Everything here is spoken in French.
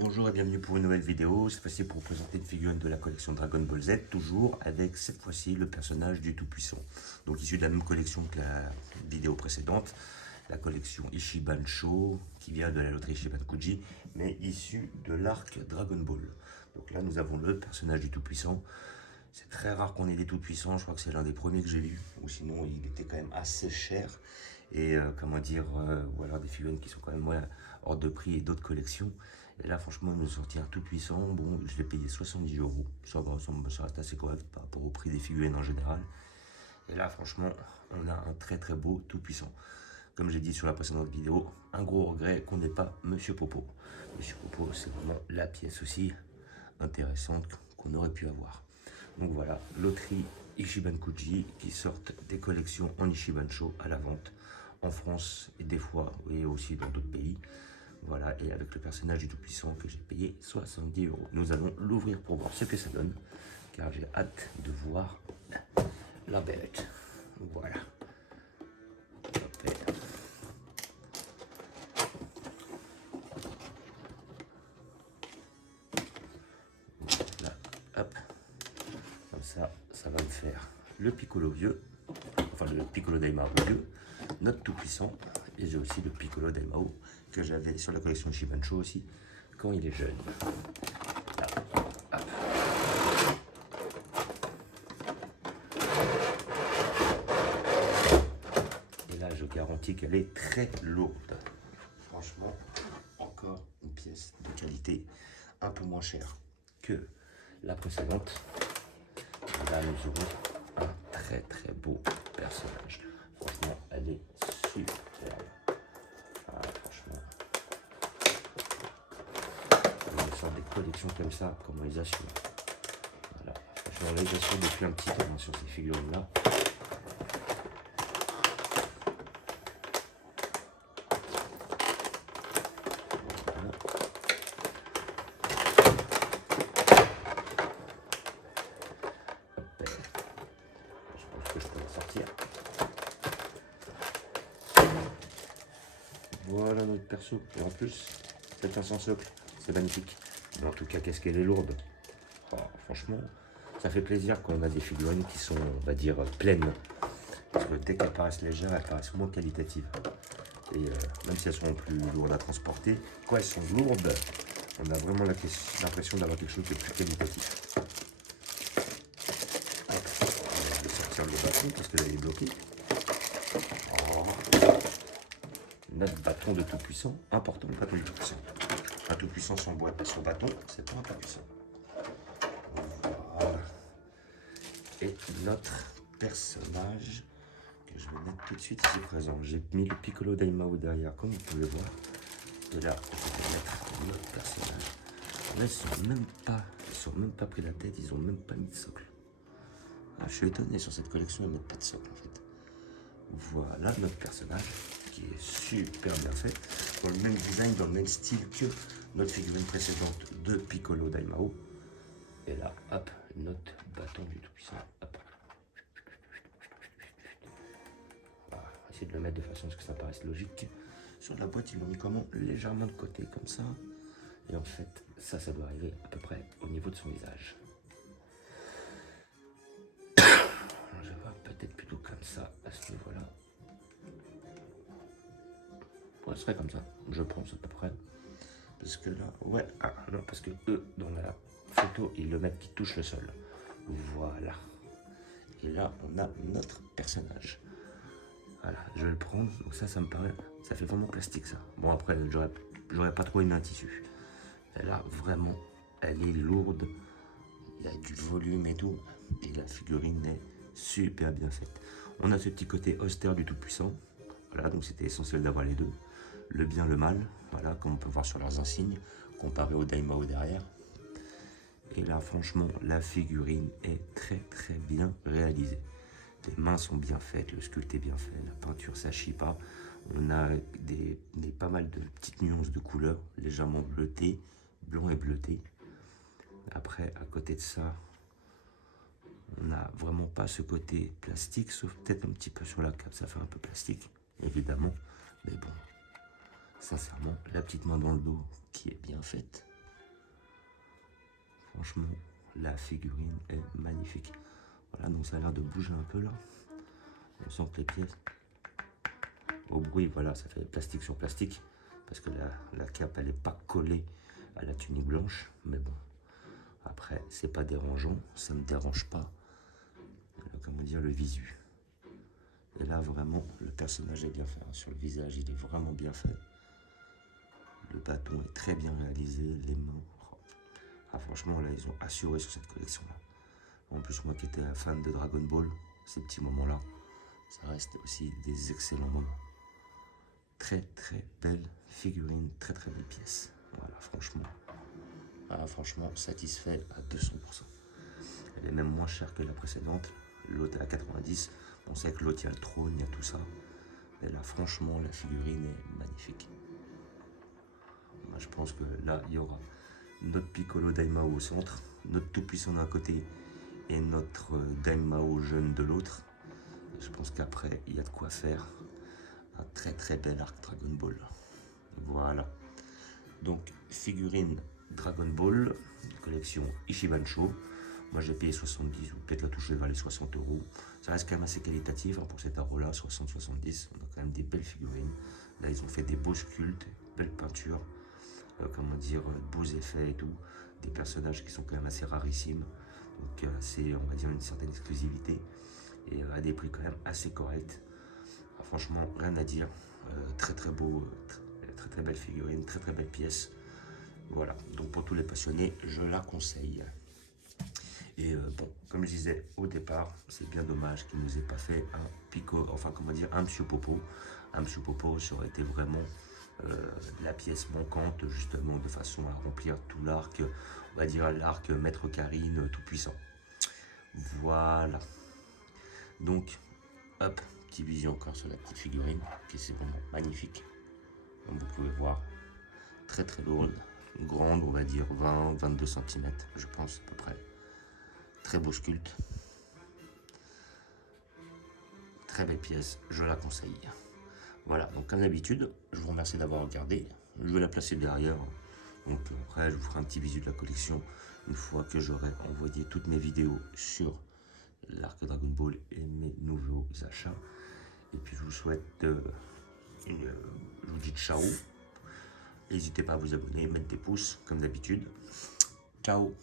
Bonjour et bienvenue pour une nouvelle vidéo, cette fois-ci pour vous présenter une figurine de la collection Dragon Ball Z, toujours avec cette fois-ci le personnage du Tout-Puissant. Donc issu de la même collection que la vidéo précédente, la collection Ichiban Sho, qui vient de la loterie Ichiban Kuji, mais issue de l'arc Dragon Ball. Donc là nous avons le personnage du Tout-Puissant. C'est très rare qu'on ait des Tout-Puissants, je crois que c'est l'un des premiers que j'ai lu, ou sinon il était quand même assez cher. Et comment dire, ou alors des figurines qui sont quand même hors de prix et d'autres collections. Et là, franchement, ils nous ont sorti un tout puissant. Bon, je l'ai payé 70 euros. Ça va, ça reste assez correct par rapport au prix des figurines en général. Et là, franchement, on a un très très beau tout puissant. Comme j'ai dit sur la précédente vidéo, un gros regret qu'on n'ait pas Monsieur Popo. Monsieur Popo, c'est vraiment la pièce aussi intéressante qu'on aurait pu avoir. Donc voilà, loterie Ichiban Kuji qui sortent des collections en Ichiban Sho à la vente en France et des fois et aussi dans d'autres pays. Voilà, et avec le personnage du Tout-Puissant que j'ai payé 70 euros. Nous allons l'ouvrir pour voir ce que ça donne, car j'ai hâte de voir la bête. Voilà. Là, hop, comme ça va me faire le Piccolo vieux, enfin le Piccolo Daimao vieux, notre Tout-Puissant, et j'ai aussi le Piccolo Daimao que j'avais sur la collection Ichiban Sho aussi, quand il est jeune. Là, hop. Et là, je garantis qu'elle est très lourde. Franchement, encore une pièce de qualité un peu moins chère que la précédente. Là, nous aurons un très très beau personnage. Franchement, elle est superbe. Ah, franchement, on sort des collections comme ça, comment ils assurent. Voilà, franchement, là, ils assurent depuis un petit temps sur ces figurines-là. Que je peux la sortir. Voilà notre perso. Et en plus, c'est un sans socle. C'est magnifique. Mais en tout cas, qu'est-ce qu'elle est lourde. Oh, franchement, ça fait plaisir quand on a des figurines qui sont, on va dire, pleines. Parce que dès qu'elles paraissent légères, elles paraissent moins qualitatives. Et même si elles sont plus lourdes à transporter, quand elles sont lourdes, on a vraiment l'impression d'avoir quelque chose de plus qualitatif. On va sortir le bâton parce que là il est bloqué. Oh. Notre bâton de tout-puissant, important le bâton de tout-puissant. Un tout-puissant sans boîte, son bâton, c'est pas un tout-puissant. Voilà. Et notre personnage, que je vais mettre tout de suite ici présent. J'ai mis le Piccolo Daimao derrière, comme vous pouvez voir. Et là, je vais mettre notre personnage. Là, ils sont même pas pris la tête, ils ont même pas mis de socle. Ah, je suis étonné sur cette collection, ils mettent pas de socle en fait. Voilà notre personnage qui est super bien fait, dans le même design, dans le même style que notre figurine précédente de Piccolo Daimao. Et là, hop, notre bâton du Tout-Puissant. Voilà, on va essayer de le mettre de façon à ce que ça paraisse logique. Sur la boîte, ils l'ont mis comment légèrement de côté, comme ça. Et en fait, ça doit arriver à peu près au niveau de son visage. Je vais voir peut-être plutôt comme ça, à ce niveau-là. Ouais, ce serait comme ça, je pense à peu près. Parce que là, ouais, ah non, parce que eux, dans la photo, ils le mettent qui touche le sol. Voilà. Et là, on a notre personnage. Voilà, je vais le prendre. Donc ça me paraît, ça fait vraiment plastique ça. Bon après, j'aurais pas trop aimé un tissu. Et là, vraiment, elle est lourde. Il y a du volume et tout. Et la figurine est super bien faite. On a ce petit côté austère du Tout-Puissant. Voilà, donc c'était essentiel d'avoir les deux. Le bien, le mal, voilà, comme on peut voir sur leurs insignes, comparé au Daimao derrière. Et là, franchement, la figurine est très très bien réalisée. Les mains sont bien faites, le sculpte est bien fait, la peinture ça chie pas. On a pas mal de petites nuances de couleurs, légèrement bleutées, blanc et bleuté. Après, à côté de ça, on n'a vraiment pas ce côté plastique, sauf peut-être un petit peu sur la cape, ça fait un peu plastique, évidemment. Mais bon, sincèrement, la petite main dans le dos qui est bien faite. Franchement, la figurine est magnifique. Voilà, donc ça a l'air de bouger un peu là. On sent que les pièces, au bruit, voilà, ça fait plastique sur plastique. Parce que la cape, elle n'est pas collée à la tunique blanche. Mais bon, après, c'est pas dérangeant. Ça ne me dérange pas, comment dire, le visu. Et là, vraiment, le personnage est bien fait. Sur le visage, il est vraiment bien fait. Le bâton est très bien réalisé. Les mains. Ah, franchement, là, ils ont assuré sur cette collection-là. En plus, moi qui étais fan de Dragon Ball, ces petits moments-là, ça reste aussi des excellents moments. Très très belle figurine, très très belle pièce. Voilà, franchement, satisfait à 200%. Elle est même moins chère que la précédente. L'autre est à 90. On sait que l'autre, il y a le trône, il y a tout ça. Et là, franchement, la figurine est magnifique. Moi, je pense que là, il y aura notre Piccolo Daimao au centre, notre tout-puissant d'un côté et notre Daimao jeune de l'autre. Je pense qu'après, il y a de quoi faire un très très bel arc Dragon Ball. Voilà. Donc, figurine Dragon Ball, collection Ishibansho. Moi, j'ai payé 70 ou peut-être la toucher vers les 60 euros. Ça reste quand même assez qualitatif hein, pour cet euro-là, 60-70. On a quand même des belles figurines. Là, ils ont fait des beaux sculptes, belles peintures, comment dire, beaux effets et tout. Des personnages qui sont quand même assez rarissimes. Donc, c'est, on va dire, une certaine exclusivité. Et à des prix quand même assez corrects. Franchement, rien à dire. Très très beau, très très belle figurine, très très belle pièce. Voilà, donc pour tous les passionnés, je la conseille. Et bon, comme je disais au départ, c'est bien dommage qu'il ne nous ait pas fait un Pico, enfin comment dire, un Monsieur Popo. Un Monsieur Popo, ça aurait été vraiment la pièce manquante, justement, de façon à remplir tout l'arc, on va dire l'arc Maître Karine tout puissant. Voilà. Donc, hop, petit vision encore sur la petite figurine, qui c'est vraiment magnifique. Comme vous pouvez voir, très très lourde, grande, on va dire 20-22 cm, je pense à peu près. Très beau sculpte. Très belle pièce, je la conseille. Voilà, donc comme d'habitude, je vous remercie d'avoir regardé. Je vais la placer derrière. Donc après, je vous ferai un petit visu de la collection une fois que j'aurai envoyé toutes mes vidéos sur l'arc Dragon Ball et mes nouveaux achats. Et puis je vous souhaite, je vous dis ciao. N'hésitez pas à vous abonner, mettre des pouces comme d'habitude. Ciao.